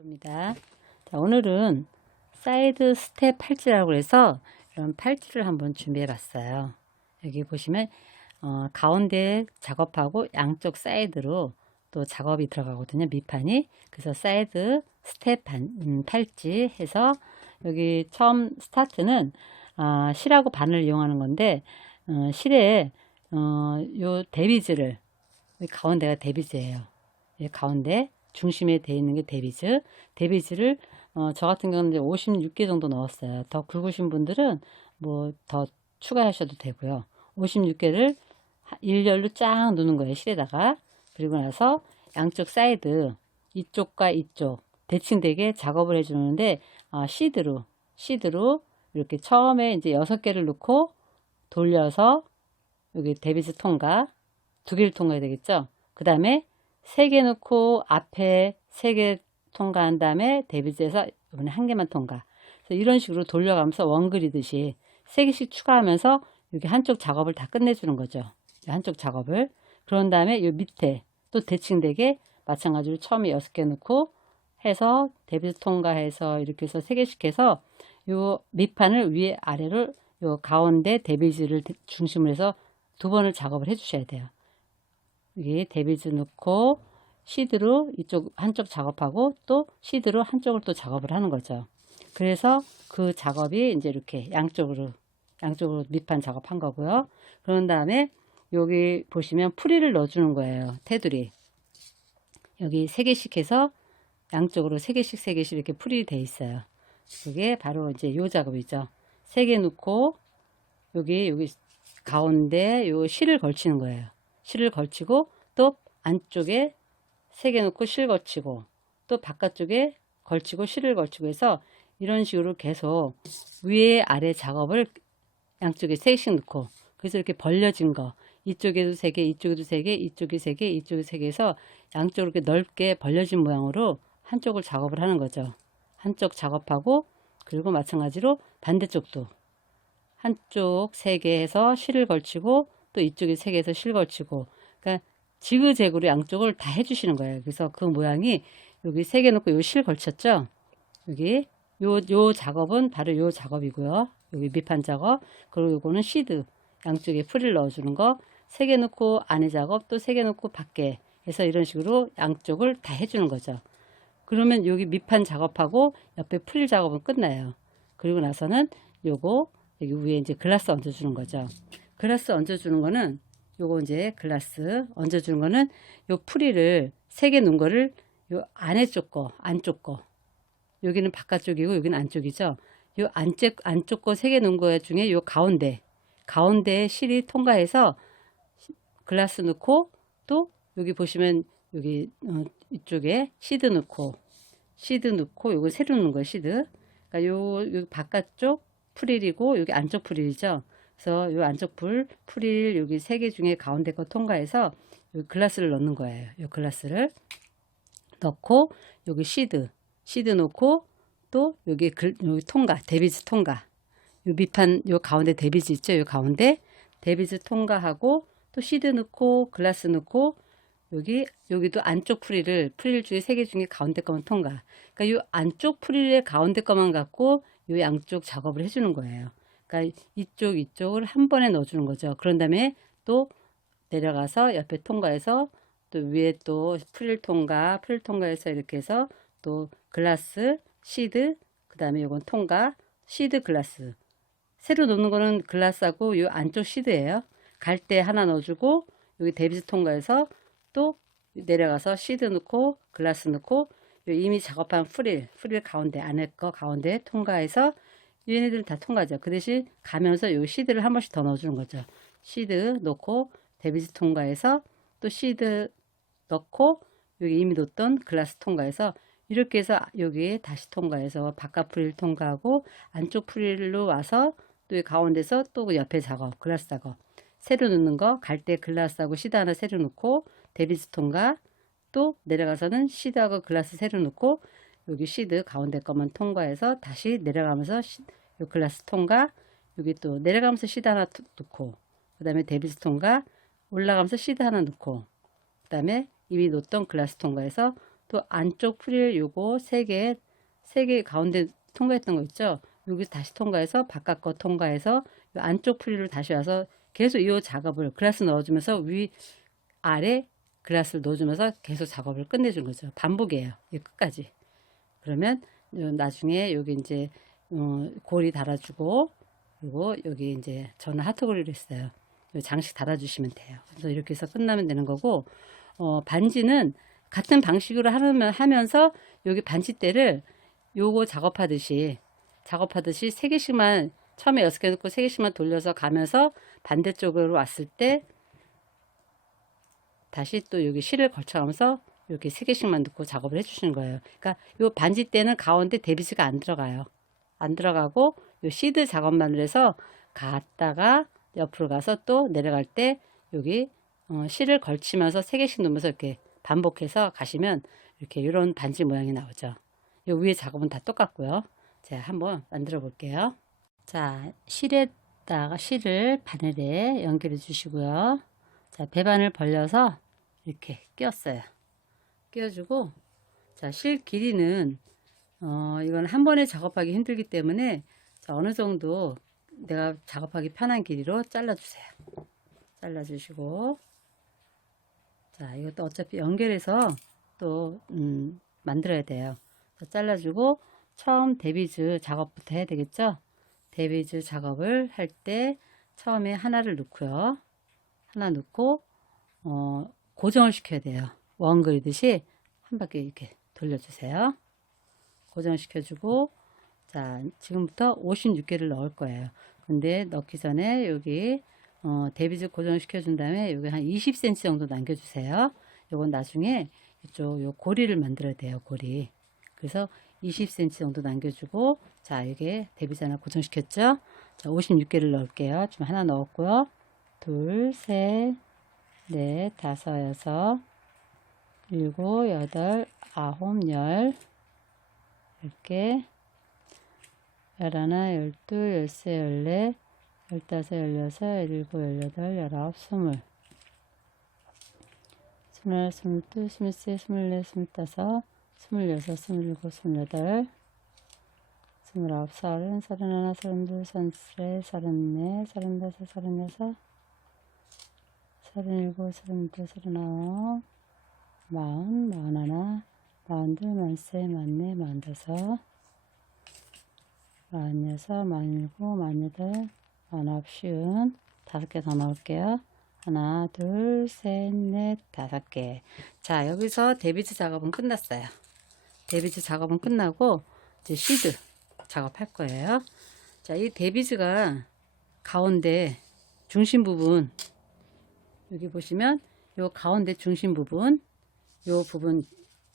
입니다. 자, 오늘은 사이드 스텝 팔찌라고 해서 이런 팔찌를 한번 준비해 봤어요. 여기 보시면 가운데 작업하고 양쪽 사이드로 또 작업이 들어가거든요. 밑판이. 그래서 사이드 스텝 팔찌 해서 여기 처음 스타트는 실하고 바늘을 이용하는 건데 실에 요 데비즈를 가운데가 데비즈예요. 가운데 중심에 돼 있는 게 데비즈. 데비즈를 저 같은 경우는 이제 56개 정도 넣었어요. 더 굵으신 분들은 뭐 더 추가하셔도 되고요. 56개를 일렬로 쫙 누는 거예요. 실에다가. 그리고 나서 양쪽 사이드 이쪽과 이쪽 대칭되게 작업을 해주는데 시드로 이렇게 처음에 이제 6개를 넣고 돌려서 여기 데비즈 통과 2개를 통과해야 되겠죠. 그 다음에 3개 넣고 앞에 3개 통과한 다음에 데비즈에서 이번에 1개만 통과. 그래서 이런 식으로 돌려가면서 원 그리듯이 3개씩 추가하면서 여기 한쪽 작업을 다 끝내주는 거죠. 한쪽 작업을. 그런 다음에 이 밑에 또 대칭되게 마찬가지로 처음에 6개 넣고 해서 데비즈 통과해서 이렇게 해서 3개씩 해서 요 밑판을 위에 아래로 요 가운데 데비즈를 중심으로 해서 2번을 작업을 해 주셔야 돼요. 여기 데비즈 넣고 시드로 이쪽 한쪽 작업하고 또 시드로 한쪽을 또 작업을 하는 거죠. 그래서 그 작업이 이제 이렇게 양쪽으로 밑판 작업한 거고요. 그런 다음에 여기 보시면 프릴을 넣어주는 거예요. 테두리. 여기 3개씩 해서 양쪽으로 3개씩 이렇게 프릴이 돼 있어요. 그게 바로 이제 요 작업이죠. 3개 넣고 여기 가운데 요 실을 걸치는 거예요. 실을 걸치고 또 안쪽에 3개 넣고 실 걸치고 또 바깥쪽에 걸치고 실을 걸치고 해서 이런 식으로 계속 위에 아래 작업을 양쪽에 3개씩 넣고 그래서 이렇게 벌려진 거 이쪽에도 3개 이쪽에도 3개 이쪽에 3개 이쪽에 3개 해서 양쪽으로 이렇게 넓게 벌려진 모양으로 한쪽을 작업을 하는 거죠. 한쪽 작업하고 그리고 마찬가지로 반대쪽도 한쪽 3개 해서 실을 걸치고 또 이쪽에 3개 해서 실 걸치고 그러니까 지그재그로 양쪽을 다 해주시는 거예요. 그래서 그 모양이 여기 3개 놓고 요 실 걸쳤죠. 여기 요 작업은 바로 요 작업이고요. 여기 밑판 작업 그리고 요거는 시드 양쪽에 프릴 넣어주는 거 3개 놓고 안에 작업 또 3개 놓고 밖에 해서 이런 식으로 양쪽을 다 해주는 거죠. 그러면 여기 밑판 작업하고 옆에 프릴 작업은 끝나요. 그리고 나서는 요거 여기 위에 이제 글라스 얹어주는 거죠. 글라스 얹어주는 거는 요거 이제 글라스 얹어주는 거는 요 프릴을 3개 놓은 거를 요 안쪽 거 여기는 바깥쪽이고 여기는 안쪽이죠. 요 안쪽 거 3개 놓은 거 중에 요 가운데에 실이 통과해서 글라스 넣고 또 여기 보시면 여기 이쪽에 시드 넣고 요거 새로 넣은 거 시드. 그러니까 요 바깥쪽 프릴이고 여기 안쪽 프릴이죠. 그래서 요 안쪽 프릴 여기 3개 중에 가운데 거 통과해서 요 글라스를 넣는 거예요. 요 글라스를 넣고 여기 시드 넣고 또 여기 통과 데비즈 통과 요 밑판 요 가운데 데비즈 있죠. 요 가운데 데비즈 통과하고 또 시드 넣고 글라스 넣고 여기도 안쪽 프릴 중에 3개 중에 가운데 거만 통과. 그러니까 요 안쪽 프릴의 가운데 거만 갖고 요 양쪽 작업을 해주는 거예요. 그러니까 이쪽을 한 번에 넣어주는 거죠. 그런 다음에 또 내려가서 옆에 통과해서 또 위에 또 프릴 통과해서 이렇게 해서 또 글라스, 시드, 그 다음에 요건 통과, 시드, 글라스. 새로 넣는 거는 글라스하고 요 안쪽 시드예요. 갈 때 하나 넣어주고 여기 데비즈 통과해서 또 내려가서 시드 넣고 글라스 넣고 이미 작업한 프릴 가운데 안에 거 가운데 통과해서 얘네들은 다 통과죠. 그 대신 가면서 요 시드를 한 번씩 더 넣어주는 거죠. 시드 넣고 데비즈 통과해서 또 시드 넣고 여기 이미 넣었던 글라스 통과해서 이렇게 해서 여기 다시 통과해서 바깥 프릴 통과하고 안쪽 프릴로 와서 또 가운데서 또 옆에 작업 글라스 작업 새로 넣는 거 갈 때 글라스하고 시드 하나 새로 넣고 데비즈 통과 또 내려가서는 시드하고 글라스 새로 넣고 여기 시드 가운데 것만 통과해서 다시 내려가면서 요 글라스 통과 여기 또 내려가면서 시드 하나 넣고 그 다음에 데비즈 통과 올라가면서 시드 하나 넣고 그 다음에 이미 넣었던 글라스 통과해서 또 안쪽 프릴 요거 3개 가운데 통과했던 거 있죠? 여기서 다시 통과해서 바깥 거 통과해서 요 안쪽 프릴로 다시 와서 계속 이 작업을 글라스 넣어주면서 위 아래 글라스를 넣어주면서 계속 작업을 끝내준 거죠. 반복이에요. 이 끝까지. 그러면 나중에 여기 이제 고리 달아주고 그리고 여기 이제 저는 하트고리를 했어요. 장식 달아주시면 돼요. 그래서 이렇게 해서 끝나면 되는 거고 반지는 같은 방식으로 하면서 여기 반지대를 요거 작업하듯이 3개씩만 처음에 6개 넣고 3개씩만 돌려서 가면서 반대쪽으로 왔을 때 다시 또 여기 실을 걸쳐가면서 이렇게 3개씩만 넣고 작업을 해주시는 거예요. 그러니까 요 반지대는 가운데 데비지가 안 들어가요. 안 들어가고 요 시드 작업만 해서 갔다가 옆으로 가서 또 내려갈 때 여기 실을 걸치면서 3개씩 넣으면서 이렇게 반복해서 가시면 이렇게 이런 반지 모양이 나오죠. 요 위에 작업은 다 똑같고요. 제가 한번 만들어 볼게요. 자, 실을 바늘에 연결해 주시고요. 자, 배반을 벌려서 이렇게 끼웠어요. 끼워주고, 자, 실 길이는, 이건 한 번에 작업하기 힘들기 때문에, 자, 어느 정도 내가 작업하기 편한 길이로 잘라주세요. 잘라주시고, 자, 이것도 어차피 연결해서 또, 만들어야 돼요. 잘라주고, 처음 데비즈 작업부터 해야 되겠죠? 데비즈 작업을 할 때 처음에 하나를 넣고요. 하나 넣고 고정을 시켜야 돼요. 원 그리듯이 한 바퀴 이렇게 돌려주세요. 고정을 시켜주고 자 지금부터 56개를 넣을 거예요. 근데 넣기 전에 여기 데비즈 고정을 시켜준 다음에 여기 한 20cm 정도 남겨주세요. 요건 나중에 이쪽 요 고리를 만들어야 돼요. 고리. 그래서 20cm 정도 남겨주고 자 이게 데비즈 하나 고정시켰죠. 자 56개를 넣을게요. 지금 하나 넣었고요. 둘, 셋, 넷, 다섯, 여섯, 일곱, 여덟, 아홉, 열, 10개, 열하나, 열둘, 열세, 열네, 열다섯, 열여섯, 열일곱, 열여덟, 열아홉, 스물, 스물하나, 스물둘, 스물세, 스물네, 스물다섯, 스물여섯, 스물일곱, 스물여덟, 스물아홉, 서른, 서른하나, 서른둘, 서른세, 서른네, 서른다섯, 서른여섯, 서른일곱, 서른여덟, 서른아홉, 마흔, 마흔하나, 마흔둘, 마흔세, 마흔네, 마흔다섯, 마흔여섯, 마흔일곱, 마흔여덟, 마흔아홉, 쉰. 5개 더 넣을게요. 하나, 둘, 셋, 넷, 5개. 자, 여기서 데비즈 작업은 끝났어요. 데비즈 작업은 끝나고 이제 시드 작업할 거예요. 자, 이 데비즈가 가운데 중심 부분 여기 보시면 요 가운데 중심 부분 요 부분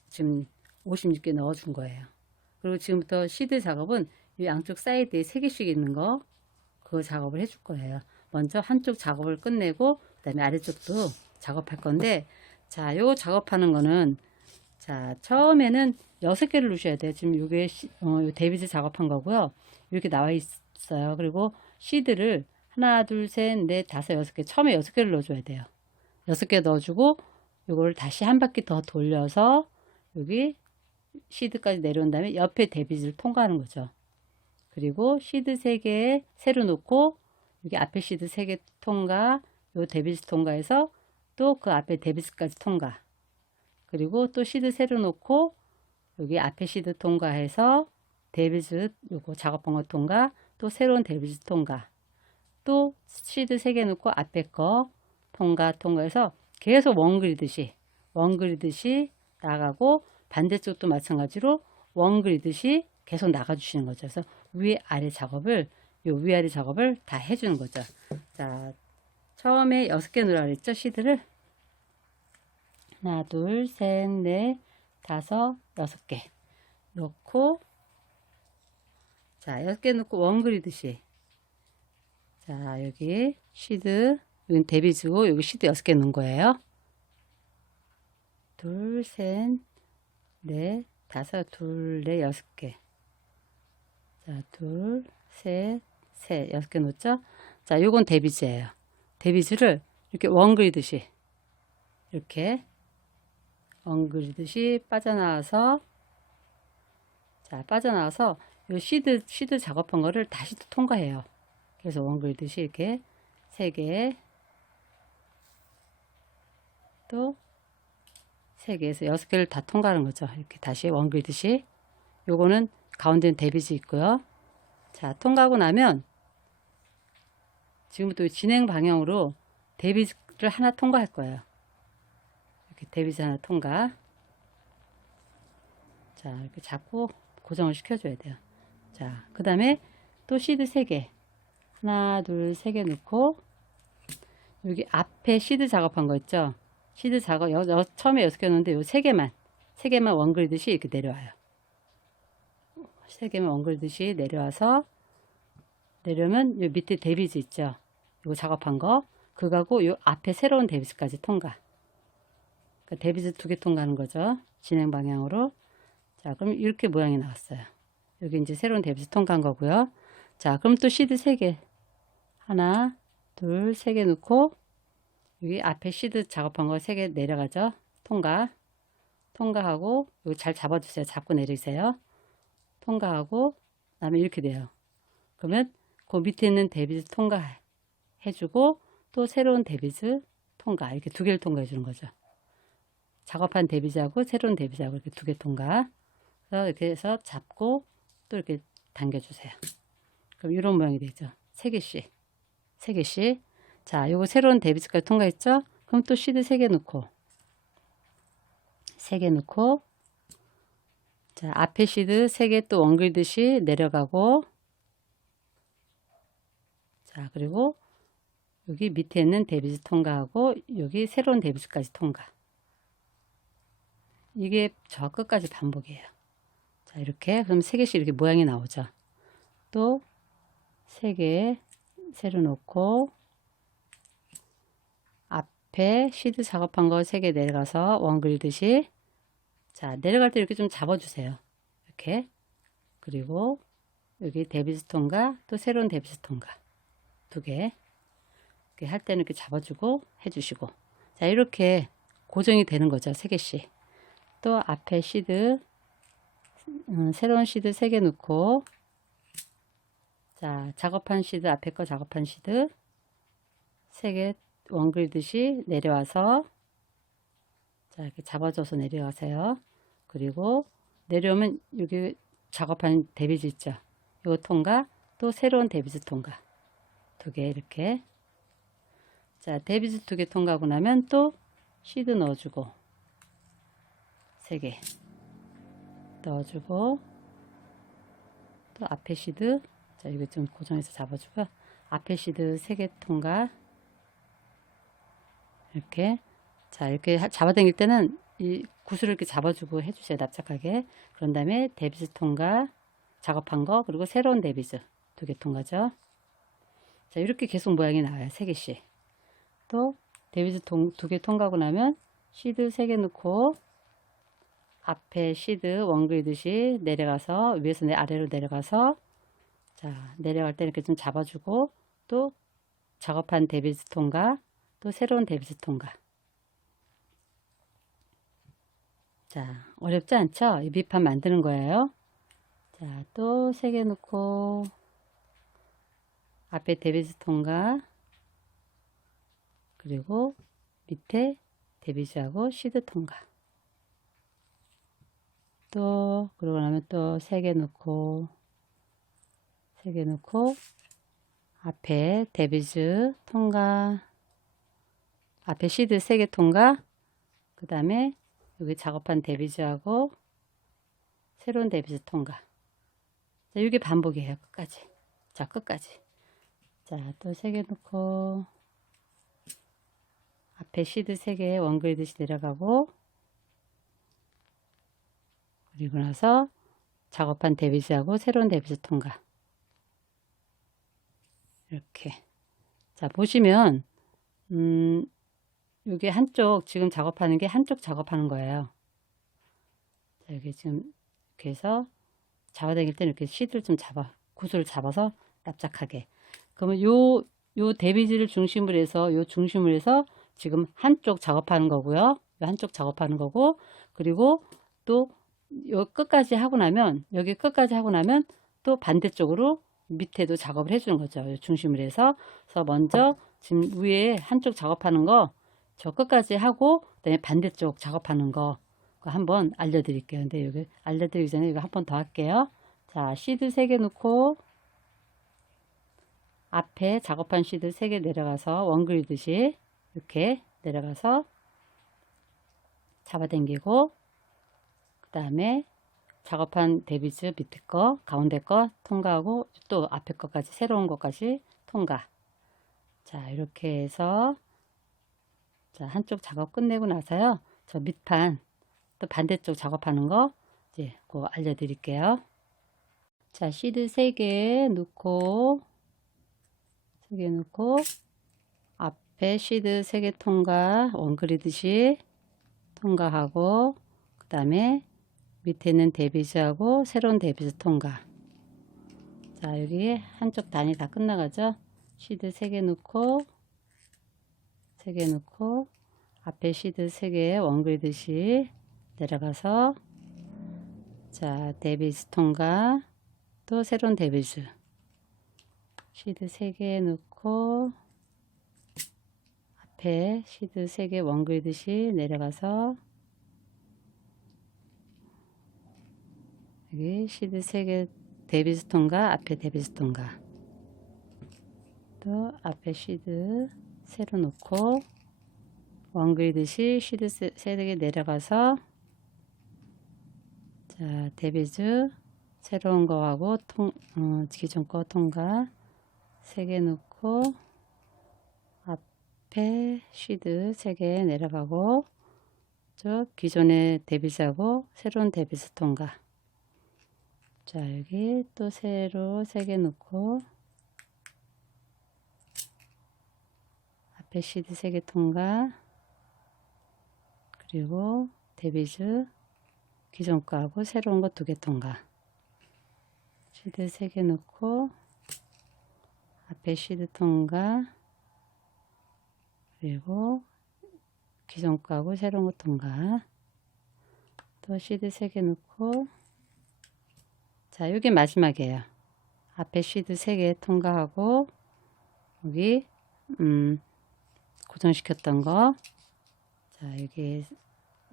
지금 56개 넣어 준 거예요. 그리고 지금부터 시드 작업은 이 양쪽 사이드에 3개씩 있는 거 그 작업을 해줄 거예요. 먼저 한쪽 작업을 끝내고 그다음에 아래쪽도 작업할 건데 자, 요 작업하는 거는 자, 처음에는 6개를 넣으셔야 돼요. 지금 요게 요 데비즈 작업한 거고요. 이렇게 나와 있어요. 그리고 시드를 하나, 둘, 셋, 넷, 다섯, 6개. 처음에 6개를 넣어줘야 돼요. 6개 넣어주고 요걸 다시 한 바퀴 더 돌려서 여기 시드까지 내려온 다음에 옆에 데비즈를 통과하는 거죠. 그리고 시드 3개 새로 놓고 여기 앞에 시드 3개 통과, 요 데비즈 통과해서 또 그 앞에 데비즈까지 통과. 그리고 또 시드 새로 놓고 여기 앞에 시드 통과해서 데비즈 요거 작업한 거 통과, 또 새로운 데비즈 통과. 또 시드 3개 놓고 앞에 거 통과해서 계속 원 그리듯이 나가고 반대쪽도 마찬가지로 원 그리듯이 계속 나가주시는 거죠. 그래서 위아래 작업을 다 해주는 거죠. 자, 처음에 6개 넣으라 그랬죠. 시드를 하나, 둘, 셋, 넷, 다섯, 6개 넣고 자, 6개 넣고 원 그리듯이 자, 여기 시드 여기 데비즈고 여기 시드 6개 넣은 거예요. 둘, 셋, 넷, 다섯, 둘, 넷, 6개. 자, 둘, 셋, 6개 넣었죠? 자, 요건 데비즈예요. 데비즈를 이렇게 원 그리듯이 이렇게 엉그리듯이 빠져나와서, 자, 빠져나와서 요 시드 작업한 거를 다시 또 통과해요. 그래서 엉그리듯이 이렇게 3개, 또 3개에서 6개를 다 통과하는 거죠. 이렇게 다시 엉그리듯이. 요거는 가운데는 데비지 있고요. 자, 통과하고 나면 지금부터 진행 방향으로 데비지를 하나 통과할 거예요. 이렇게 데비지 하나 통과. 자, 이렇게 잡고 고정을 시켜줘야 돼요. 자, 그 다음에 또 시드 3개. 하나, 둘, 3개 넣고, 여기 앞에 시드 작업한 거 있죠? 시드 작업, 처음에 6개 넣었는데 요 3개만 원그리듯이 이렇게 내려와요. 3개만 원그리듯이 내려와서, 내려면 요 밑에 데비지 있죠? 이거 작업한 거. 그거하고 요 앞에 새로운 데비지까지 통과. 그러니까 데비지 2개 통과하는 거죠. 진행 방향으로. 자, 그럼 이렇게 모양이 나왔어요. 여기 이제 새로운 데비지 통과한 거고요. 자, 그럼 또 시드 3개. 하나, 둘, 3개 넣고, 여기 앞에 시드 작업한 거 3개 내려가죠. 통과하고, 여기 잘 잡아주세요. 잡고 내리세요. 통과하고, 그다음에 이렇게 돼요. 그러면 그 밑에 있는 데비즈 통과해주고, 또 새로운 데비즈 통과. 이렇게 2개를 통과해 주는 거죠. 작업한 데비즈하고 새로운 데비즈하고 이렇게 2개 통과. 그래서 이렇게 해서 잡고 또 이렇게 당겨주세요. 그럼 이런 모양이 되죠. 3개씩. 자, 요거 새로운 데비지까지 통과했죠? 그럼 또 시드 3개 넣고, 자, 앞에 시드 3개 또 엉글듯이 내려가고, 자, 그리고 여기 밑에 있는 데비지 통과하고, 여기 새로운 데비지까지 통과. 이게 저 끝까지 반복이에요. 자, 이렇게. 그럼 3개씩 이렇게 모양이 나오죠. 또 3개 새로 놓고, 앞에 시드 작업한 거 3개 내려가서 원그리듯이, 자, 내려갈 때 이렇게 좀 잡아주세요. 이렇게. 그리고 여기 데비지 통과, 또 새로운 데비지 통과 2개. 이렇게 할 때는 이렇게 잡아주고 해주시고, 자, 이렇게 고정이 되는 거죠. 3개씩. 또 앞에 시드, 새로운 시드 3개 넣고, 자, 작업한 시드, 앞에 거 작업한 시드 3개 원그리듯이 내려와서, 자, 이렇게 잡아줘서 내려가세요. 그리고 내려오면 여기 작업한 데비지 있죠? 이거 통과, 또 새로운 데비지 통과 2개 이렇게. 자, 데비지 2개 통과하고 나면 또 시드 넣어주고 3개 넣어주고, 또 앞에 시드, 자, 이거 좀 고정해서 잡아주고요. 앞에 시드 3개 통과. 이렇게. 자, 이렇게 잡아당길 때는 이 구슬을 이렇게 잡아주고 해주세요. 납작하게. 그런 다음에 데비즈 통과, 작업한 거, 그리고 새로운 데비즈 2개 통과죠. 자, 이렇게 계속 모양이 나와요. 3개씩. 또 데비즈 2개 통과하고 나면 시드 3개 넣고, 앞에 시드 원그리듯이 내려가서, 위에서 아래로 내려가서, 자, 내려갈 때 이렇게 좀 잡아주고, 또 작업한 데비즈 통과, 또 새로운 데비지 통과. 자, 어렵지 않죠? 이 밑판 만드는 거예요. 자, 또 3개 넣고, 앞에 데비지 통과, 그리고 밑에 데비지하고 시드 통과. 또, 그러고 나면 또 3개 넣고, 앞에 데비지 통과, 앞에 시드 3개 통과, 그 다음에 여기 작업한 데비지하고 새로운 데비지 통과. 자, 이게 반복이에요. 끝까지. 자, 끝까지. 자, 또 3개 넣고, 앞에 시드 3개 원그리듯이 내려가고, 그리고 나서 작업한 데비지하고 새로운 데비지 통과. 이렇게. 자, 보시면, 여기 한쪽 지금 작업하는 게 한쪽 작업하는 거예요. 자, 여기 지금 이렇게 해서 잡아당길 때는 이렇게 시드를 좀 구슬을 잡아서 납작하게. 그러면 요 데비지를 중심으로 해서 지금 한쪽 작업하는 거고요. 한쪽 작업하는 거고, 그리고 또 요 끝까지 하고 나면, 여기 끝까지 하고 나면 또 반대쪽으로 밑에도 작업을 해주는 거죠. 요 중심을 해서. 그래서 먼저 지금 위에 한쪽 작업하는 거 저 끝까지 하고, 그다음에 반대쪽 작업하는 거 한번 알려드릴게요. 근데 여기 알려드리기 전에 이거 한 번 더 할게요. 자, 시드 3개 넣고 앞에 작업한 시드 3개 내려가서 원 그리듯이 이렇게 내려가서 잡아당기고, 그 다음에 작업한 데비즈 밑에 거 가운데 거 통과하고 또 앞에 거까지 새로운 것까지 통과. 자, 이렇게 해서 자, 한쪽 작업 끝내고 나서요, 저 밑판 또 반대쪽 작업하는 거 이제 그거 알려드릴게요. 자, 시드 3개 넣고 앞에 시드 3개 통과, 원 그리듯이 통과하고, 그 다음에 밑에 있는 데비즈하고 새로운 데비즈 통과. 자, 여기 한쪽 단이 다 끝나가죠. 시드 3개 넣고 앞에 시드 3개 원 그리듯이 내려가서 자, 데비즈 통과, 또 새로운 데비즈 시드 3개 넣고 앞에 시드 3개 원 그리듯이 내려가서 여기 시드 3개 데비즈 통과, 앞에 데비즈 통과, 또 앞에 시드 새로 놓고 원 그리듯이 시드 3개 내려가서 자, 데비즈 새로운 거하고 기존 거 통과 3개 넣고 앞에 시드 3개 내려가고 저 기존의 데비즈하고 새로운 데비즈 통과. 자, 여기 또 새로 3개 넣고 앞에 시드 3개 통과, 그리고 데비즈 기존 거하고 새로운 거 2개 통과. 시드 3개 넣고 앞에 시드 통과, 그리고 기존 거하고 새로운 거 통과. 또 시드 3개 넣고 자, 여기 마지막이에요. 앞에 시드 3개 통과하고 여기 고정시켰던 거 자, 여기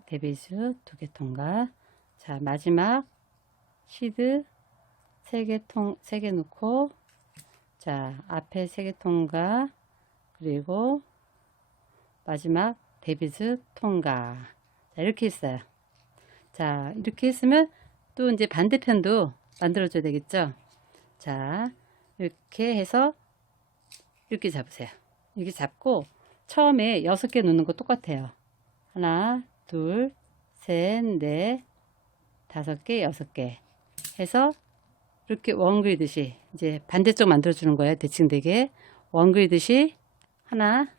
데비즈 2개 통과. 자, 마지막 시드 3개 넣고 자, 앞에 3개 통과, 그리고 마지막 데비즈 통과. 자, 이렇게 했어요. 자, 이렇게 했으면 또 이제 반대편도 만들어줘야 되겠죠. 자, 이렇게 해서 이렇게 잡으세요. 이렇게 잡고 처음에 6개 놓는 거 똑같아요. 하나, 둘, 셋, 넷, 5개, 6개 해서 이렇게 원 그리듯이 이제 반대쪽 만들어주는 거예요. 대칭되게 원 그리듯이 하나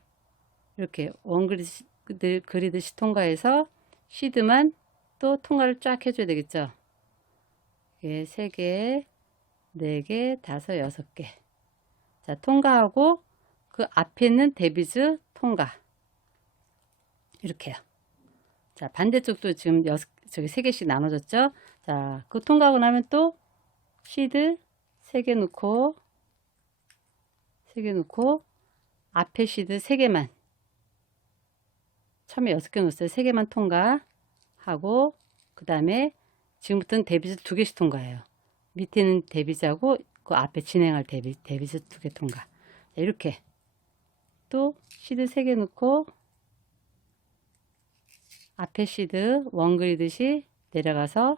이렇게 원 그리듯이 통과해서 시드만 또 통과를 쫙 해줘야 되겠죠. 3개, 4개, 5, 6개. 자, 통과하고 그 앞에 있는 데비즈 통과. 이렇게요. 자, 반대쪽도 지금 저기 3개씩 나눠졌죠. 자, 그 통과하고 나면 또 시드 3개 넣고 앞에 시드 3개만 처음에 6개 넣었어요. 3개만 통과하고 그 다음에 지금부터는 데비즈 2개씩 통과해요. 밑에는 데비즈하고 그 앞에 진행할 데비즈 2개 통과. 자, 이렇게 또 시드 3개 넣고 앞에 시드 원 그리듯이 내려가서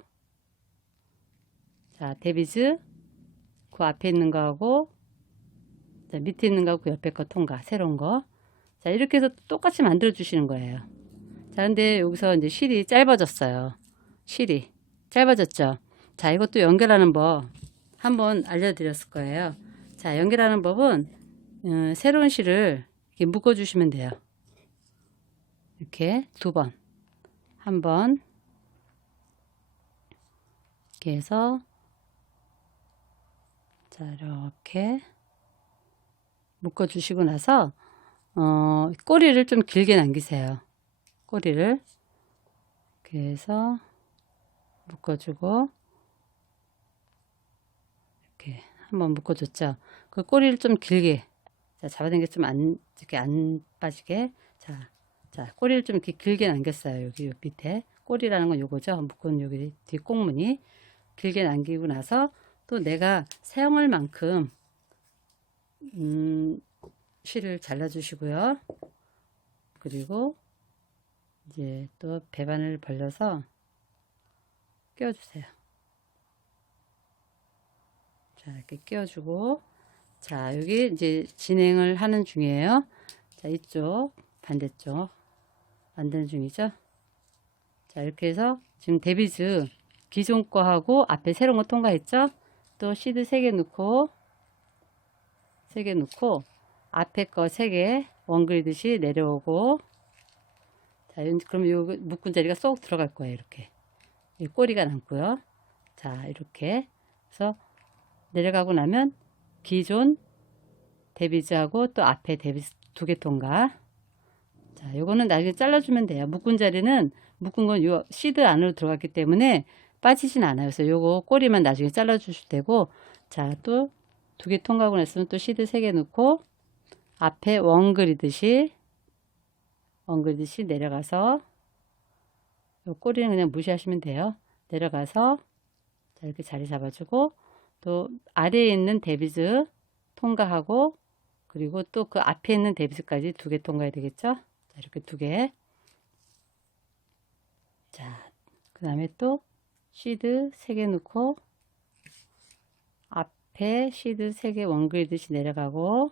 자, 데비즈 그 앞에 있는 거하고 자, 밑에 있는 거하고 그 옆에 거 통과, 새로운 거. 자, 이렇게 해서 똑같이 만들어 주시는 거예요. 자, 근데 여기서 이제 실이 짧아졌어요. 실이 짧아졌죠. 자, 이것도 연결하는 법 한번 알려드렸을 거예요. 자, 연결하는 법은 새로운 실을 이렇게 묶어 주시면 돼요. 이렇게 2번, 한 번 이렇게 해서 자, 이렇게 묶어 주시고 나서 꼬리를 좀 길게 남기세요. 꼬리를 이렇게 해서 묶어주고, 이렇게 한번 묶어줬죠. 그 꼬리를 좀 길게, 자, 잡아당겨 좀 이렇게 안 빠지게. 자, 꼬리를 좀 이렇게 길게 남겼어요. 여기 밑에. 꼬리라는 건 요거죠. 묶은 여기 뒤 꽁무니. 길게 남기고 나서 또 내가 사용할 만큼, 실을 잘라주시고요. 그리고 이제 또 배반을 벌려서 끼워주세요. 자, 이렇게 끼워주고, 자, 여기 이제 진행을 하는 중이에요. 자, 이쪽 반대쪽 만드는 중이죠. 자, 이렇게 해서 지금 데비즈 기존 거하고 앞에 새로운 거 통과했죠. 또 시드 3개 넣고 앞에 거 3개 원그리듯이 내려오고, 자, 그럼 요 묶은 자리가 쏙 들어갈 거예요. 이렇게 이 꼬리가 남고요. 자, 이렇게 해서 내려가고 나면 기존 데비즈하고 또 앞에 데비즈 2개 통과. 자, 요거는 나중에 잘라주면 돼요. 묶은 자리는 묶은 건 요 시드 안으로 들어갔기 때문에 빠지진 않아요. 그래서 요거 꼬리만 나중에 잘라주실 되고, 자, 또 2개 통과하고 났으면 또 시드 3개 넣고 앞에 원 그리듯이 내려가서 요 꼬리는 그냥 무시하시면 돼요. 내려가서 자, 이렇게 자리 잡아주고, 또 아래에 있는 데비즈 통과하고, 그리고 또 그 앞에 있는 데비즈까지 2개 통과해야 되겠죠. 자, 이렇게 2개. 자, 그 다음에 또 시드 3개 넣고 앞에 시드 3개 원그리듯이 내려가고,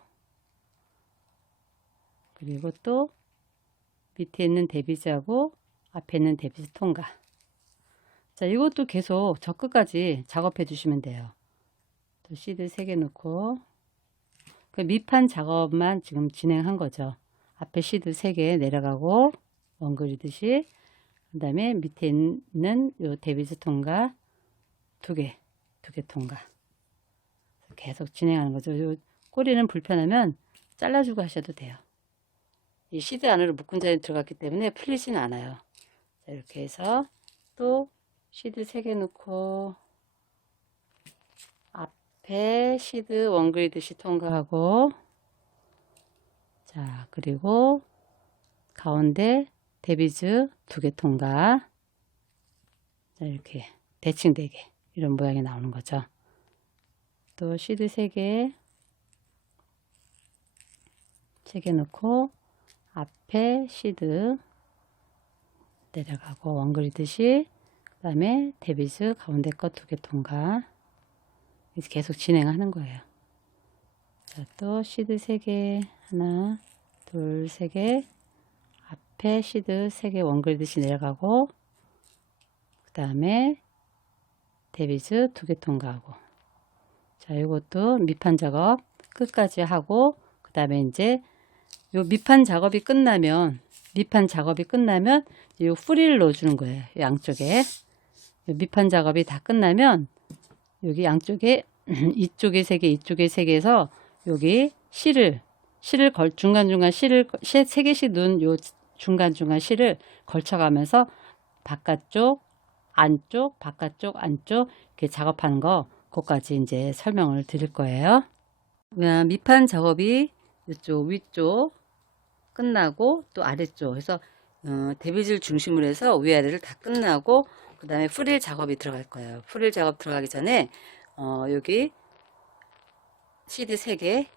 그리고 또 밑에 있는 데비즈하고 앞에 있는 데비즈 통과. 자, 이것도 계속 저 끝까지 작업해 주시면 돼요. 또 시드 3개 넣고, 그 밑판 작업만 지금 진행한 거죠. 앞에 시드 3개 내려가고 원 그리듯이, 그 다음에 밑에 있는 요 데비즈 통과 2개 통과. 계속 진행하는 거죠. 요 꼬리는 불편하면 잘라주고 하셔도 돼요. 이 시드 안으로 묶은 자리에 들어갔기 때문에 풀리지는 않아요. 자, 이렇게 해서 또 시드 3개 넣고 앞에 시드 원 그리듯이 통과하고, 자, 그리고 가운데 데비즈 2개 통과. 자, 이렇게 대칭되게 이런 모양이 나오는 거죠. 또 시드 3개 넣고 앞에 시드 내려가고 원 그리듯이, 그 다음에 데비즈 가운데 거 2개 통과. 이제 계속 진행하는 거예요. 자, 또 시드 3개 하나 둘 3개 앞에 시드 3개 원 그리듯이 내려가고, 그 다음에 데비즈 2개 통과하고. 자, 이것도 밑판 작업 끝까지 하고, 그 다음에 이제 요 밑판 작업이 끝나면 요 프릴을 넣어주는 거예요. 양쪽에. 요 밑판 작업이 다 끝나면 여기 양쪽에 이쪽에 3개, 이쪽에 3개에서 여기 중간중간 실을 3개씩 넣은 요 중간중간 실을 걸쳐가면서 바깥쪽, 안쪽, 바깥쪽, 안쪽 이렇게 작업하는 거, 그거까지 이제 설명을 드릴 거예요. 밑판 작업이 이쪽 위쪽 끝나고 또 아래쪽 해서 데비즈를 중심으로 해서 위아래를 다 끝나고, 그 다음에 프릴 작업이 들어갈 거예요. 프릴 작업 들어가기 전에 여기 시드 3개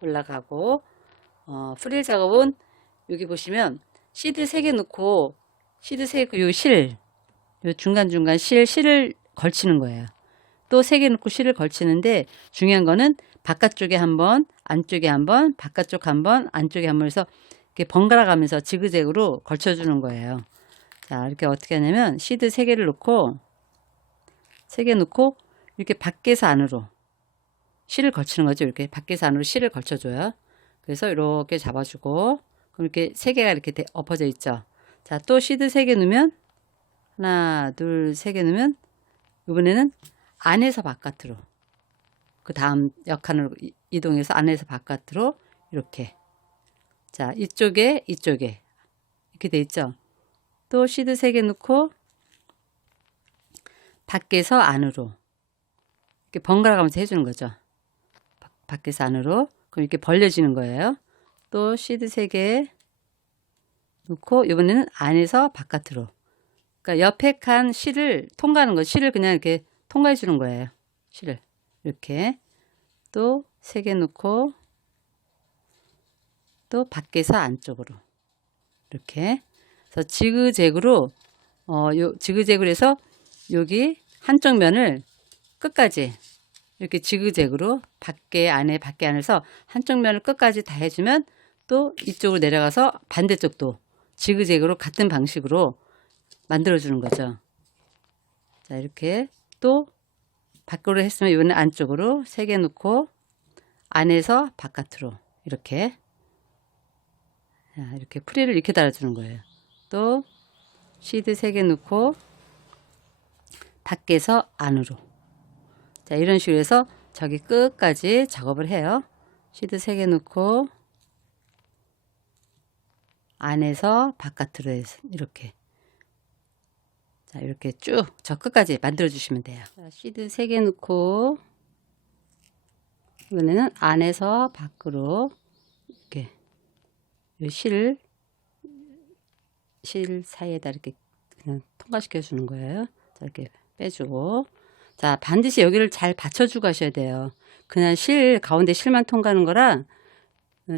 올라가고, 프릴 작업은 여기 보시면 시드 3개 넣고 시드 3개 요 중간중간 실을 걸치는 거예요. 또 3개 넣고 실을 걸치는데, 중요한 거는 바깥쪽에 한번, 안쪽에 한번, 바깥쪽 한번, 안쪽에 한번 해서 이렇게 번갈아 가면서 지그재그로 걸쳐주는 거예요. 자, 이렇게 어떻게 하냐면 시드 3개를 넣고 이렇게 밖에서 안으로 실을 걸치는 거죠. 이렇게 밖에서 안으로 실을 걸쳐줘요. 그래서 이렇게 잡아주고, 그럼 이렇게 3개가 이렇게 엎어져 있죠. 자, 또 시드 3개 넣으면 하나, 둘, 3개 넣으면 이번에는 안에서 바깥으로, 그 다음 옆칸으로 이동해서 안에서 바깥으로 이렇게. 자, 이쪽에 이렇게 돼 있죠. 또 시드 3개 넣고 밖에서 안으로 이렇게 번갈아 가면서 해주는 거죠. 밖에서 안으로. 그럼 이렇게 벌려지는 거예요. 또 시드 3개 넣고 이번에는 안에서 바깥으로. 그러니까 옆에 칸 실을 통과하는 거. 실을 그냥 이렇게 통과해 주는 거예요. 실을 이렇게 또 3개 넣고 또 밖에서 안쪽으로 이렇게. 그래서 지그재그로 지그재그로 해서 여기 한쪽 면을 끝까지 이렇게 지그재그로 밖에 안에 밖에 안에서 한쪽 면을 끝까지 다 해주면 또 이쪽으로 내려가서 반대쪽도 지그재그로 같은 방식으로 만들어 주는 거죠. 자, 이렇게 또 밖으로 했으면 이거는 안쪽으로 3개 넣고 안에서 바깥으로 이렇게. 자, 이렇게 프릴을 이렇게 달아주는 거예요. 또 시드 3개 넣고 밖에서 안으로. 자, 이런 식으로 해서 저기 끝까지 작업을 해요. 시드 3개 넣고 안에서 바깥으로 해서 이렇게. 자, 이렇게 쭉 저 끝까지 만들어 주시면 돼요. 자, 시드 3개 넣고 이번에는 안에서 밖으로 이렇게 실 사이에다 이렇게 그냥 통과시켜 주는 거예요. 자, 이렇게 빼주고. 자, 반드시 여기를 잘 받쳐주고 하셔야 돼요. 그냥 가운데 실만 통과하는 거라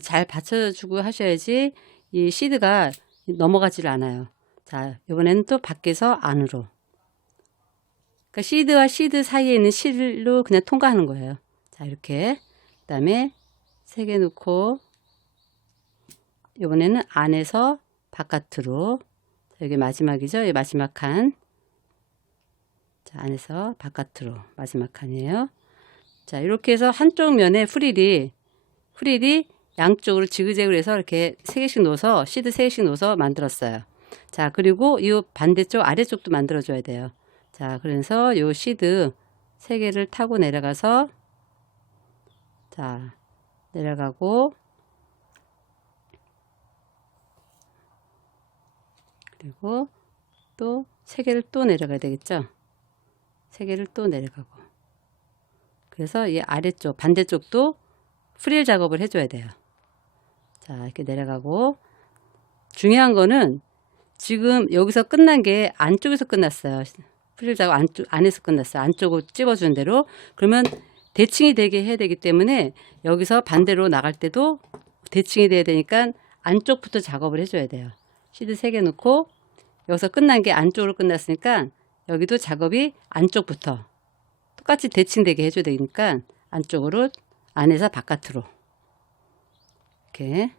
잘 받쳐주고 하셔야지 이 시드가 넘어가질 않아요. 자, 이번에는 또 밖에서 안으로. 그러니까 시드와 시드 사이에 있는 실로 그냥 통과하는 거예요. 자, 이렇게. 그 다음에 3개 넣고 이번에는 안에서 바깥으로. 자, 여기 마지막이죠. 이 마지막 칸. 자, 안에서 바깥으로 마지막 칸이에요. 자, 이렇게 해서 한쪽 면에 프릴이 양쪽으로 지그재그로 해서 이렇게 3개씩 넣어서 시드 3개씩 넣어서 만들었어요. 자, 그리고 이 반대쪽 아래쪽도 만들어 줘야 돼요. 자, 그래서 요 시드 3개를 타고 내려가서 자, 내려가고 그리고 또 3개를 또 내려가야 되겠죠. 3개를 또 내려가고. 그래서 이 아래쪽 반대쪽도 프릴 작업을 해줘야 돼요. 자, 이렇게 내려가고. 중요한 거는 지금 여기서 끝난 게 안쪽에서 끝났어요. 프릴 작업 안에서 끝났어요. 안쪽으로 찝어주는 대로. 그러면 대칭이 되게 해야 되기 때문에 여기서 반대로 나갈 때도 대칭이 돼야 되니까 안쪽부터 작업을 해줘야 돼요. 시드 3개 넣고 여기서 끝난 게 안쪽으로 끝났으니까 여기도 작업이 안쪽부터 똑같이 대칭되게 해줘야 되니까 안쪽으로 안에서 바깥으로 이렇게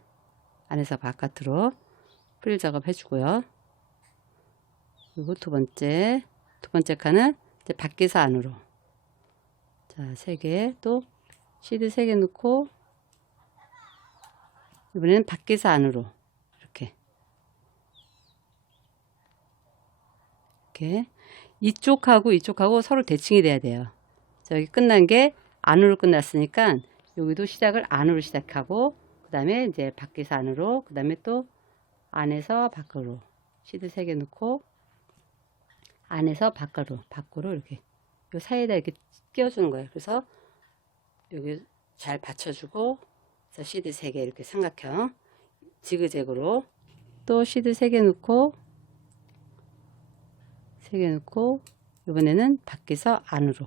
안에서 바깥으로 프릴 작업 해주고요. 그리고 두 번째 칸은 이제 밖에서 안으로. 자, 3개 또 시드 3개 넣고 이번에는 밖에서 안으로 이렇게 이쪽하고 서로 대칭이 돼야 돼요. 저기 끝난 게 안으로 끝났으니까 여기도 시작을 안으로 시작하고 그 다음에 이제 밖에서 안으로 그 다음에 또 안에서 밖으로 시드 3개 넣고 안에서 밖으로 이렇게 요 사이에다 이렇게 끼워주는 거예요. 그래서 여기 잘 받쳐주고 그래서 시드 3개 이렇게 삼각형 지그재그로 또 시드 3개 넣고 이번에는 밖에서 안으로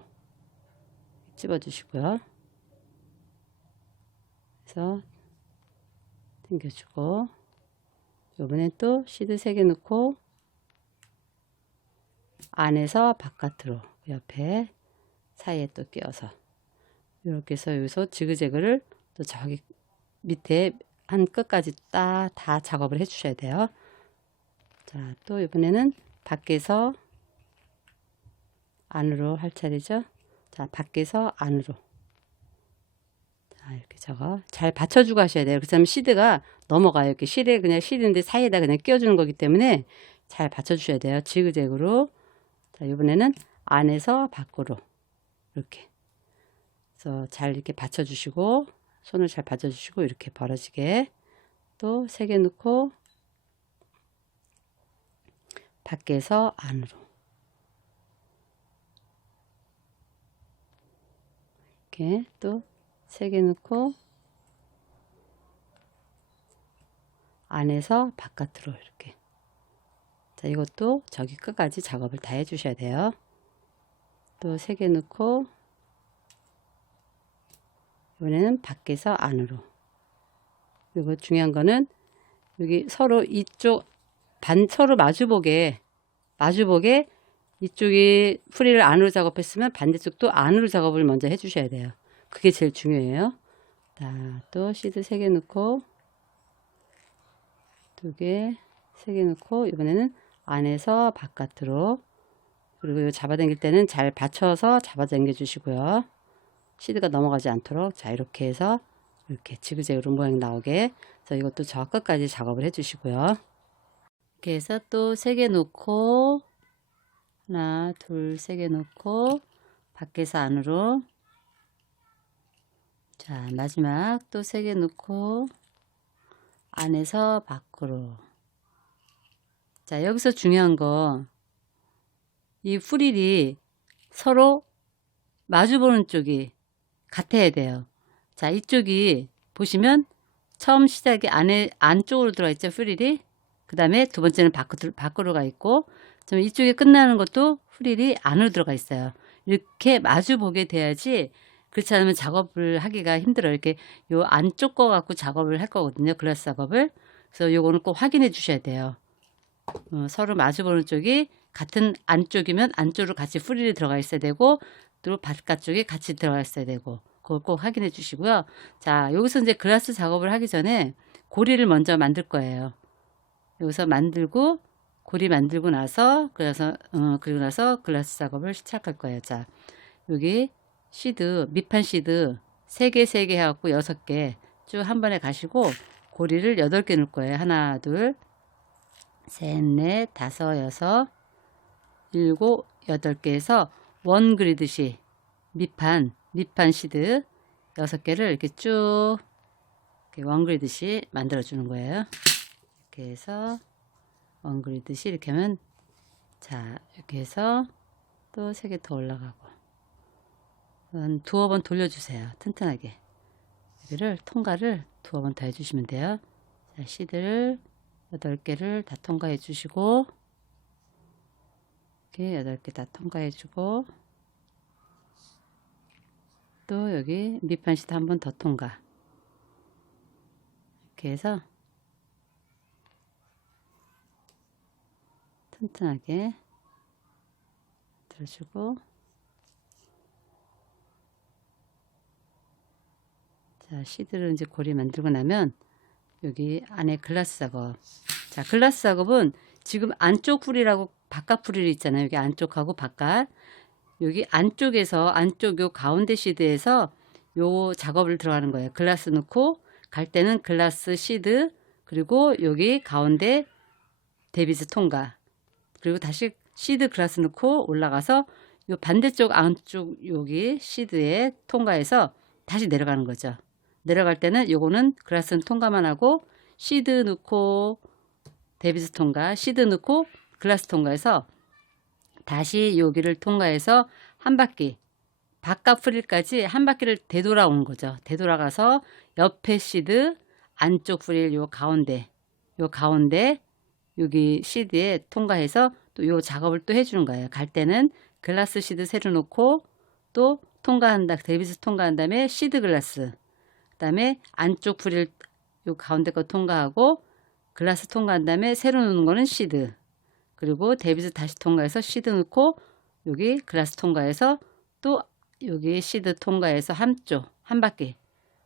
찝어 주시고요. 그래서 당겨주고 이번엔 또 시드 3개 넣고 안에서 바깥으로 옆에 사이에 또 끼워서 이렇게 해서 여기서 지그재그를 또 저기 밑에 한 끝까지 다 작업을 해 주셔야 돼요. 자, 또 이번에는 밖에서 안으로 할 차례죠. 자, 밖에서 안으로. 자, 이렇게 저거 잘 받쳐주고 하셔야 돼요. 그렇다면 시드가 넘어가요. 이렇게 그냥 실인데 사이에다 그냥 끼워주는 거기 때문에 잘 받쳐주셔야 돼요. 지그재그로. 자, 이번에는 안에서 밖으로 이렇게. 그래서 잘 이렇게 받쳐주시고 손을 잘 받쳐주시고 이렇게 벌어지게 또 3개 넣고 밖에서 안으로. 이렇게 또 3개 넣고 안에서 바깥으로 이렇게. 자, 이것도 저기 끝까지 작업을 다 해주셔야 돼요. 또 3개 넣고 이번에는 밖에서 안으로. 그리고 중요한 거는 여기 서로 이쪽 서로 마주보게 이쪽이 프릴을 안으로 작업했으면 반대쪽도 안으로 작업을 먼저 해주셔야 돼요. 그게 제일 중요해요. 자, 또 시드 3개 넣고 2개, 3개 넣고 이번에는 안에서 바깥으로. 그리고 잡아당길 때는 잘 받쳐서 잡아당겨 주시고요. 시드가 넘어가지 않도록. 자, 이렇게 해서 이렇게 지그재그로 모양이 나오게. 그래서 이것도 저 끝까지 작업을 해 주시고요. 이렇게 해서 또 3개 놓고 하나, 둘, 3개 놓고 밖에서 안으로. 자, 마지막 또 3개 놓고 안에서 밖으로. 자, 여기서 중요한 거, 이 프릴이 서로 마주보는 쪽이 같아야 돼요. 자, 이쪽이 보시면 처음 시작이 안쪽으로 들어가 있죠, 프릴이. 그 다음에 두 번째는 밖으로 가 있고, 좀 이쪽에 끝나는 것도 프릴이 안으로 들어가 있어요. 이렇게 마주 보게 돼야지. 그렇지 않으면 작업을 하기가 힘들어요. 이렇게 요 안쪽 거 갖고 작업을 할 거거든요, 글라스 작업을. 그래서 요거는 꼭 확인해 주셔야 돼요. 서로 마주 보는 쪽이 같은 안쪽이면 안쪽으로 같이 프릴이 들어가 있어야 되고, 또 바깥쪽에 같이 들어가 있어야 되고, 그걸 꼭 확인해 주시고요. 자, 여기서 이제 글라스 작업을 하기 전에 고리를 먼저 만들 거예요. 여기서 만들고 고리 만들고 나서 그리고 나서 글라스 작업을 시작할 거예요. 자, 여기 시드 밑판 시드 3개 해갖고 6개 쭉 한 번에 가시고 고리를 8개 넣을 거예요. 하나, 둘, 셋, 넷, 다섯, 여섯, 일곱, 8개에서 원 그리듯이 밑판 시드 6개를 이렇게 쭉 원 그리듯이 만들어 주는 거예요. 이렇게 해서 원 그리듯이 이렇게 하면, 자, 이렇게 해서 또 3개 더 올라가고 두어 번 돌려주세요. 튼튼하게. 여기를 통과를 두어 번 더 해주시면 돼요. 자, 시드를 8개를 다 통과해 주시고 이렇게 8개 다 통과해 주고, 또 여기 밑판 시드 한 번 더 통과. 이렇게 해서 튼튼하게 들어주고, 자, 시드를 이제 고리 만들고 나면 여기 안에 글라스 작업. 자, 글라스 작업은 지금 안쪽 풀이라고 바깥 풀이 있잖아요. 여기 안쪽하고 바깥. 여기 안쪽에서 안쪽 요 가운데 시드에서 요 작업을 들어가는 거예요. 글라스 넣고 갈 때는 글라스 시드, 그리고 여기 가운데 데비스 통과, 그리고 다시 시드 글라스 넣고 올라가서 요 반대쪽 안쪽 여기 시드에 통과해서 다시 내려가는 거죠. 내려갈 때는 요거는 글라스는 통과만 하고 시드 넣고 데비스 통과, 시드 넣고 글라스 통과해서 다시 여기를 통과해서 한 바퀴 바깥 프릴까지 한 바퀴를 되돌아오는 거죠. 되돌아가서 옆에 시드, 안쪽 프릴 요 가운데 여기 시드에 통과해서 또 요 작업을 또 해주는 거예요. 갈 때는 글라스 시드 새로 놓고 또 통과한다. 데비스 통과한 다음에 시드 글라스, 그 다음에 안쪽 프릴 요 가운데 거 통과하고 글라스 통과한 다음에 새로 놓는 거는 시드, 그리고 데비스 다시 통과해서 시드 넣고 여기 글라스 통과해서 또 여기 시드 통과해서 한쪽 한 바퀴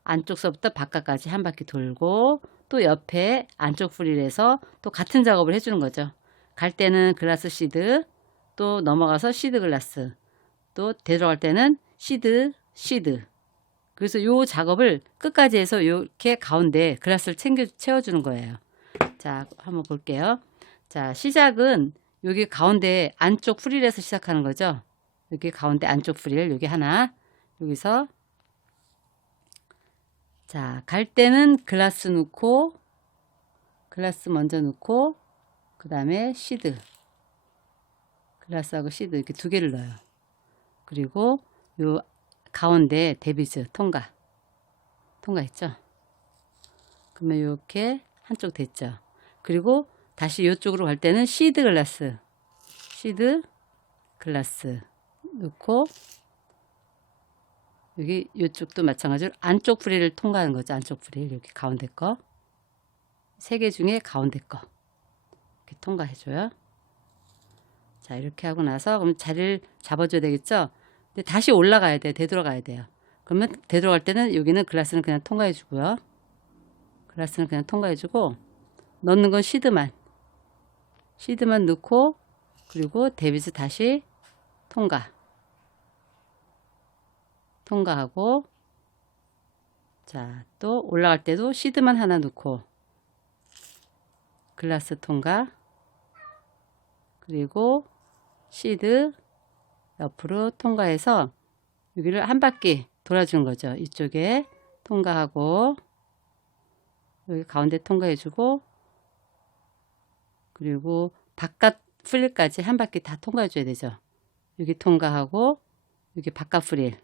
안쪽서부터 바깥까지 한 바퀴 돌고 또 옆에 안쪽 프릴에서 또 같은 작업을 해주는 거죠. 갈 때는 글라스 시드, 또 넘어가서 시드 글라스, 또 되돌아갈 때는 시드. 그래서 요 작업을 끝까지 해서 이렇게 가운데 글라스를 채워주는 거예요. 자, 한번 볼게요. 자, 시작은 여기 가운데 안쪽 프릴에서 시작하는 거죠. 여기 가운데 안쪽 프릴 여기 하나, 여기서 자, 갈 때는 글라스 넣고 글라스 먼저 넣고 그 다음에 시드, 글라스하고 시드 이렇게 두 개를 넣어요. 그리고 요 가운데 데비즈 통과 있죠? 그러면 이렇게 한쪽 됐죠. 그리고 다시 이쪽으로 갈 때는 시드 글라스 넣고 여기 이쪽도 마찬가지로 안쪽 프릴을 통과하는 거죠. 안쪽 프릴 이렇게 가운데 거 세 개 중에 가운데 거 이렇게 통과해줘요. 자, 이렇게 하고 나서 그럼 자리를 잡아줘야 되겠죠. 근데 다시 올라가야 돼. 되돌아가야 돼요. 그러면 되돌아갈 때는 여기는 글라스는 그냥 통과해 주고요. 글라스는 그냥 통과해 주고 넣는 건 시드만 넣고 그리고 데비즈 다시 통과하고 자, 또 올라갈 때도 시드만 하나 넣고 글라스 통과 그리고 시드 옆으로 통과해서 여기를 한 바퀴 돌아주는 거죠. 이쪽에 통과하고 여기 가운데 통과해주고 그리고 바깥 프릴까지 한 바퀴 다 통과해 줘야 되죠. 여기 통과하고 여기 바깥 프릴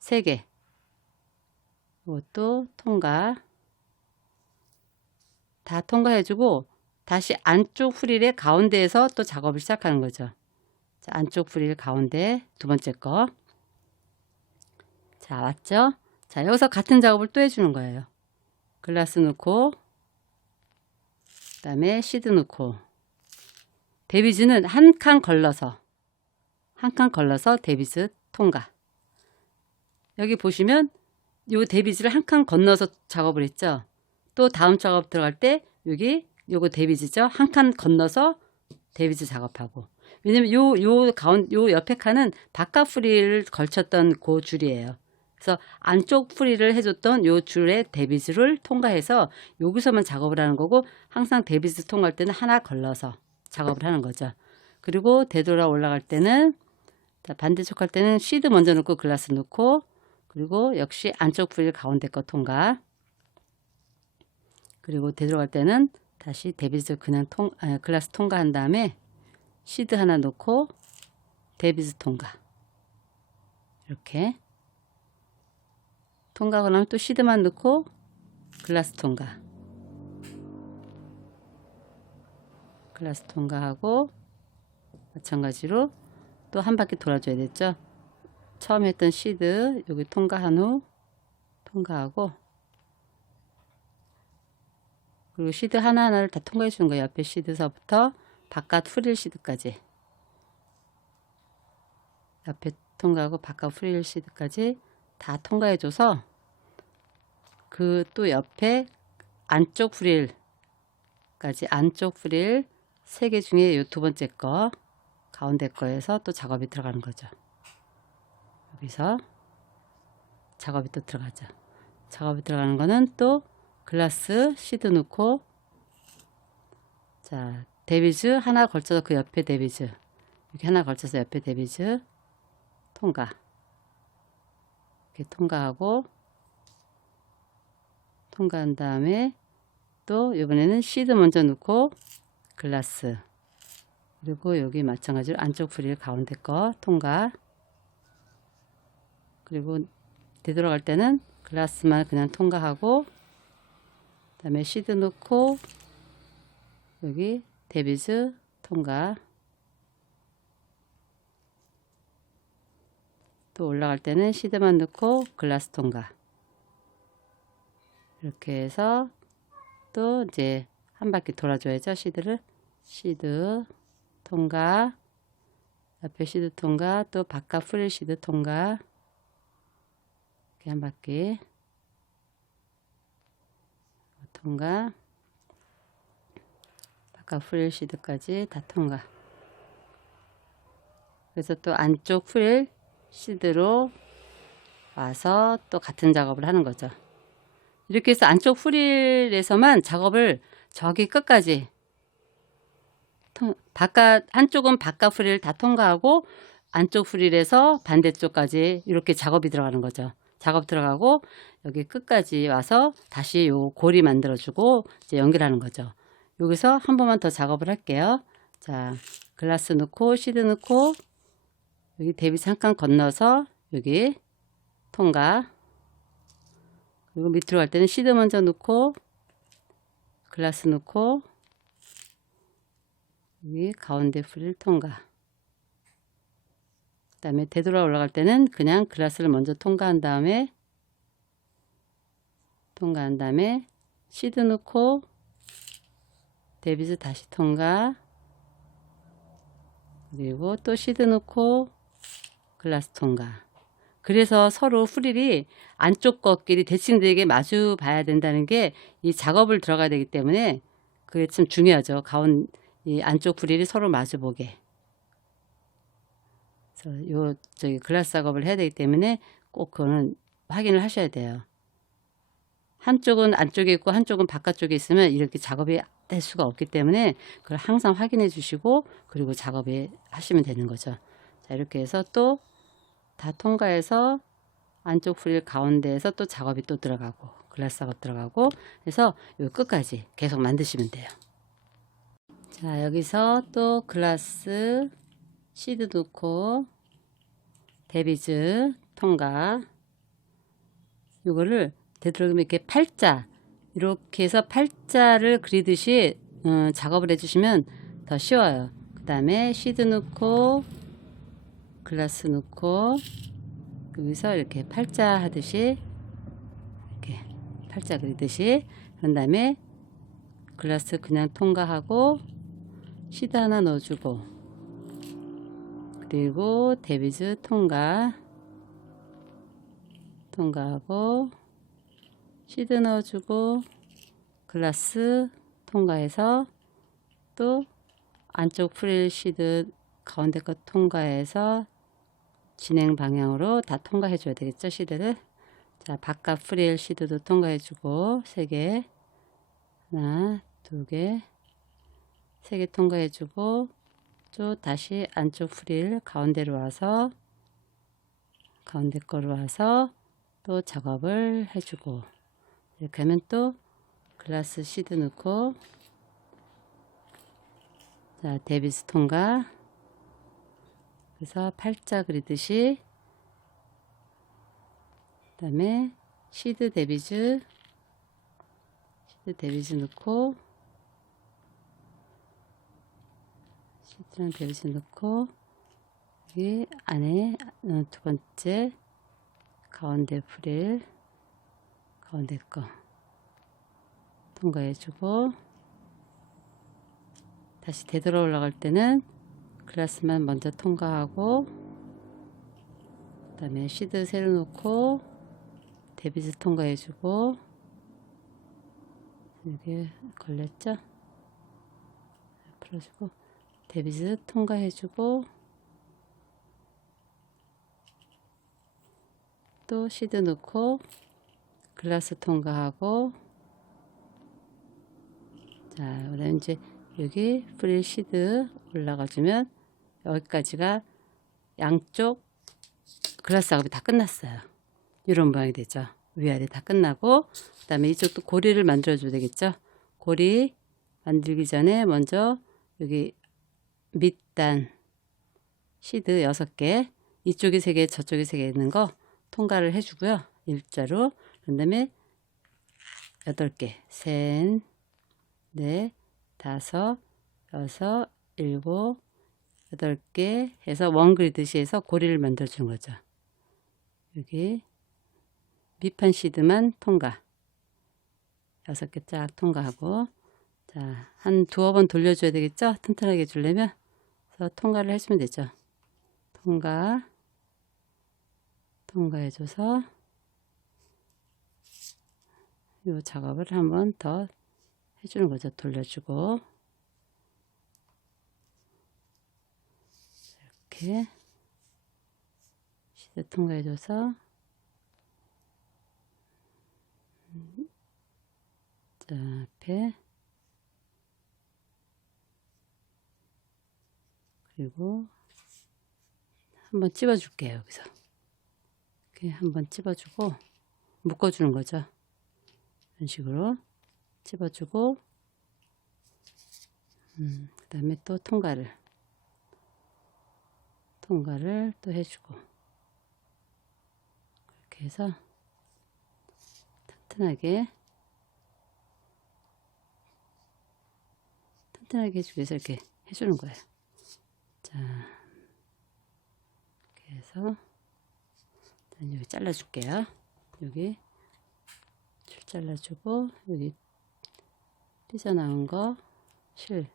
3개 이것도 통과 다 통과해주고 다시 안쪽 프릴의 가운데에서 또 작업을 시작하는 거죠. 자, 안쪽 프릴 가운데 두 번째 거. 자, 왔죠? 자, 여기서 같은 작업을 또 해주는 거예요. 글라스 넣고 그 다음에 시드 넣고 데비즈는 한 칸 걸러서 데비즈 통과. 여기 보시면 요 데비즈를 한 칸 건너서 작업을 했죠. 또 다음 작업 들어갈 때 여기 요거 데비즈죠. 한 칸 건너서 데비즈 작업하고. 왜냐면 요 옆에 칸은 바깥 프릴을 걸쳤던 그 줄이에요. 그래서 안쪽 프릴을 해줬던 요 줄에 데비즈를 통과해서 여기서만 작업을 하는 거고 항상 데비즈 통과할 때는 하나 걸러서 작업을 하는 거죠. 그리고 되돌아 올라갈 때는 반대쪽 할 때는 시드 먼저 넣고 글라스 넣고 그리고 역시 안쪽 프릴 가운데 거 통과 그리고 되돌아갈 때는 다시 데비즈 그냥 글라스 통과한 다음에 시드 하나 넣고 데비즈 통과 이렇게 통과하고 나면 또 시드만 넣고 글라스 통과하고 마찬가지로 또 한 바퀴 돌아줘야 됐죠. 처음 했던 시드 여기 통과한 후 통과하고 그리고 시드 하나하나를 다 통과해 주는 거예요. 옆에 시드서부터 바깥 프릴 시드까지 옆에 통과하고 바깥 프릴 시드까지 다 통과해 줘서 그 또 옆에 안쪽 프릴까지 안쪽 프릴 3개 중에 요 두 번째 거 가운데 거에서 또 작업이 들어가는 거죠. 여기서 작업이 또 들어가죠. 작업이 들어가는 거는 또 글라스 시드 넣고 자 데비즈 하나 걸쳐서 그 옆에 데비즈 이렇게 하나 걸쳐서 옆에 데비즈 통과 이렇게 통과하고 통과한 다음에 또 이번에는 시드 먼저 넣고 글라스 그리고 여기 마찬가지로 안쪽 프릴 가운데 거 통과 그리고 되돌아갈 때는 글라스만 그냥 통과하고 그 다음에 시드 넣고 여기 데비즈 통과 또 올라갈 때는 시드만 넣고 글라스 통과 이렇게 해서 또 이제 한 바퀴 돌아줘야죠. 시드 통과 옆에 시드 통과 또 바깥 프릴 시드 통과 이렇게 한 바퀴 통과 바깥 프릴 시드까지 다 통과 그래서 또 안쪽 프릴 시드로 와서 또 같은 작업을 하는 거죠. 이렇게 해서 안쪽 프릴에서만 작업을 저기 끝까지 한쪽은 바깥 프릴 다 통과하고 안쪽 프릴에서 반대쪽까지 이렇게 작업이 들어가는 거죠. 작업 들어가고 여기 끝까지 와서 다시 요 고리 만들어 주고 이제 연결하는 거죠. 여기서 한 번만 더 작업을 할게요. 자, 글라스 넣고 시드 넣고 여기 대비 잠깐 건너서 여기 통과, 그리고 밑으로 갈 때는 시드 먼저 넣고 글라스 넣고 여기 가운데 프릴 통과, 그 다음에 되돌아 올라갈 때는 그냥 글라스를 먼저 통과한 다음에 시드 넣고 데비즈 다시 통과, 그리고 또 시드 넣고 글라스 통과. 그래서 서로 프릴이 안쪽 것끼리 대칭되게 마주 봐야 된다는 게 이 작업을 들어가야 되기 때문에 그게 참 중요하죠. 이 안쪽 프릴이 서로 마주 보게. 그래서 저기 글라스 작업을 해야 되기 때문에 꼭 그거는 확인을 하셔야 돼요. 한쪽은 안쪽에 있고 한쪽은 바깥쪽에 있으면 이렇게 작업이 될 수가 없기 때문에 그걸 항상 확인해 주시고 그리고 작업에 하시면 되는 거죠. 자, 이렇게 해서 또 다 통과해서 안쪽 프릴 가운데에서 또 작업이 또 들어가고 글라스 작업 들어가고 해서 요 끝까지 계속 만드시면 돼요. 자, 여기서 또 글라스 시드 넣고 데비즈 통과, 요거를 되도록이면 이렇게 팔자, 이렇게 해서 팔자를 그리듯이 작업을 해주시면 더 쉬워요. 그 다음에 시드 넣고 글라스 넣고 여기서 이렇게 팔자 하듯이 이렇게 팔자 그리듯이, 그런 다음에 글라스 그냥 통과하고 시드 하나 넣어주고 그리고 데비즈 통과하고 시드 넣어주고 글라스 통과해서 또 안쪽 프릴 시드 가운데 것 통과해서 진행 방향으로 다 통과해 줘야 되겠죠, 시드를. 자, 바깥 프릴 시드도 통과해 주고 3개, 하나, 2개, 3개 통과해 주고 또 다시 안쪽 프릴 가운데로 와서 가운데 거로 와서 또 작업을 해주고, 이렇게 하면 또 글라스 시드 넣고 자, 데비스 통과, 그래서 팔자 그리듯이 그 다음에 시드 데비즈 넣고 시드랑 데비즈 넣고 여기 안에 두 번째 가운데 프릴 가운데 거 통과해 주고 다시 되돌아 올라갈 때는 글라스만 먼저 통과하고 그 다음에 시드 새로 놓고 데비즈 통과해 주고, 여기 걸렸죠? 풀어주고 데비즈 통과해 주고 또 시드 넣고 글라스 통과하고, 자, 그다음에 이제 여기 프릴 시드 올라가주면 여기까지가 양쪽 글라스 작업이 다 끝났어요. 이런 모양이 되죠. 위아래 다 끝나고 그 다음에 이쪽도 고리를 만들어 줘야 되겠죠. 고리 만들기 전에 먼저 여기 밑단 시드 6개, 이쪽에 3개 저쪽에 3개 있는 거 통과를 해 주고요. 일자로. 그 다음에 8개, 셋, 넷, 5, 6, 7, 8개 해서 원 그리듯이 해서 고리를 만들어 주는 거죠. 여기 밑판 시드만 통과 6개 쫙 통과하고, 자, 한 두어 번 돌려줘야 되겠죠. 튼튼하게 해주려면. 그래서 통과를 해주면 되죠. 통과해줘서 이 작업을 한 번 더 해주는 거죠. 돌려주고 이렇게 시드 통과해줘서 자, 앞에 그리고 한번 찝어줄게요. 여기서 이렇게 한번 찝어주고 묶어주는 거죠. 이런 식으로 찝어주고 그 다음에 또 통과를 통과를 또 해주고, 이렇게 해서 튼튼하게 해주기 위해서 이렇게 해주는 거예요. 자, 이렇게 해서 여기 잘라줄게요. 여기 줄 잘라주고, 여기 삐져나온 거 실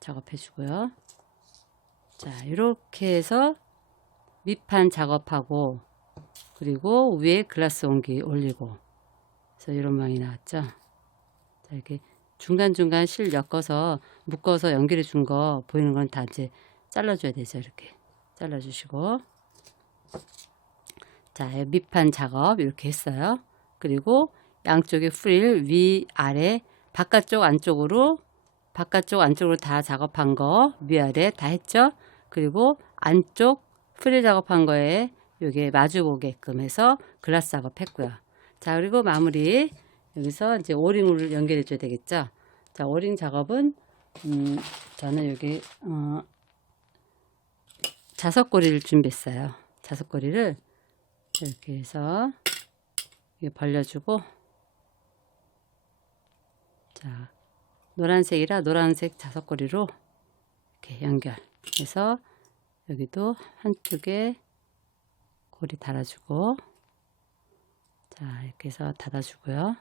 작업해주고요. 자, 이렇게 해서 밑판 작업하고, 그리고 위에 글라스 온기 올리고, 그래서 이런 모양이 나왔죠. 자, 이렇게 중간중간 실 엮어서 묶어서 연결해 준 거 보이는 건 다 이제 잘라줘야 되죠. 이렇게 잘라주시고, 자, 밑판 작업 이렇게 했어요. 그리고 양쪽에 프릴 위 아래 바깥쪽 안쪽으로 다 작업한 거 위아래 다 했죠. 그리고 안쪽 프릴 작업한 거에 요게 마주 보게끔 해서 글라스 작업했고요. 자, 그리고 마무리 여기서 이제 오링을 연결해 줘야 되겠죠. 자, 오링 작업은 저는 여기 자석고리를 준비했어요. 자석고리를 이렇게 해서 벌려주고, 자, 노란색이라 노란색 자석고리로 이렇게 연결해서 여기도 한쪽에 고리 달아주고, 자, 이렇게 해서 닫아주고요.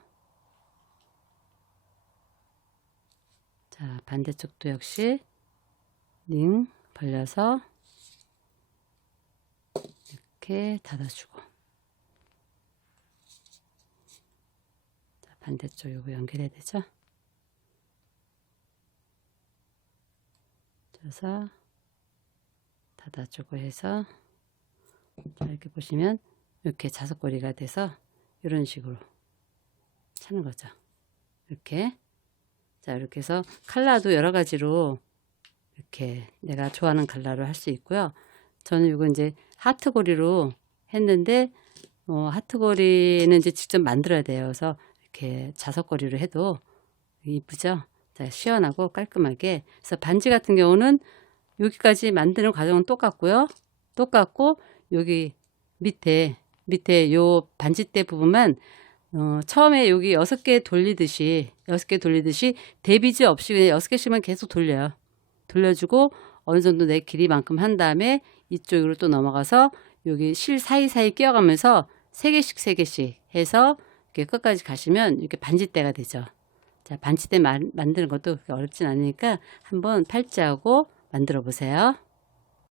자, 반대쪽도 역시 링 벌려서 이렇게 닫아주고, 자, 반대쪽 요거 연결해야 되죠. 그래서 닫아주고 해서, 자, 이렇게 보시면 이렇게 자석고리가 돼서 이런 식으로 차는 거죠. 이렇게. 자, 이렇게 해서 컬러도 여러 가지로 이렇게 내가 좋아하는 컬러로 할 수 있고요. 저는 이거 이제 하트고리로 했는데, 하트고리는 이제 직접 만들어야 돼요. 그래서 이렇게 자석고리로 해도 이쁘죠? 자, 시원하고 깔끔하게. 그래서 반지 같은 경우는 여기까지 만드는 과정은 똑같고요. 똑같고, 여기 밑에 요 반지대 부분만 처음에 여기 6개 돌리듯이 대비지 없이 그냥 6개씩만 계속 돌려요. 돌려주고 어느 정도 내 길이만큼 한 다음에 이쪽으로 또 넘어가서 여기 실 사이사이 끼워가면서 3개씩 해서 이렇게 끝까지 가시면 이렇게 반지대가 되죠. 자, 반지대 만드는 것도 그렇게 어렵진 않으니까 한번 팔찌하고 만들어 보세요.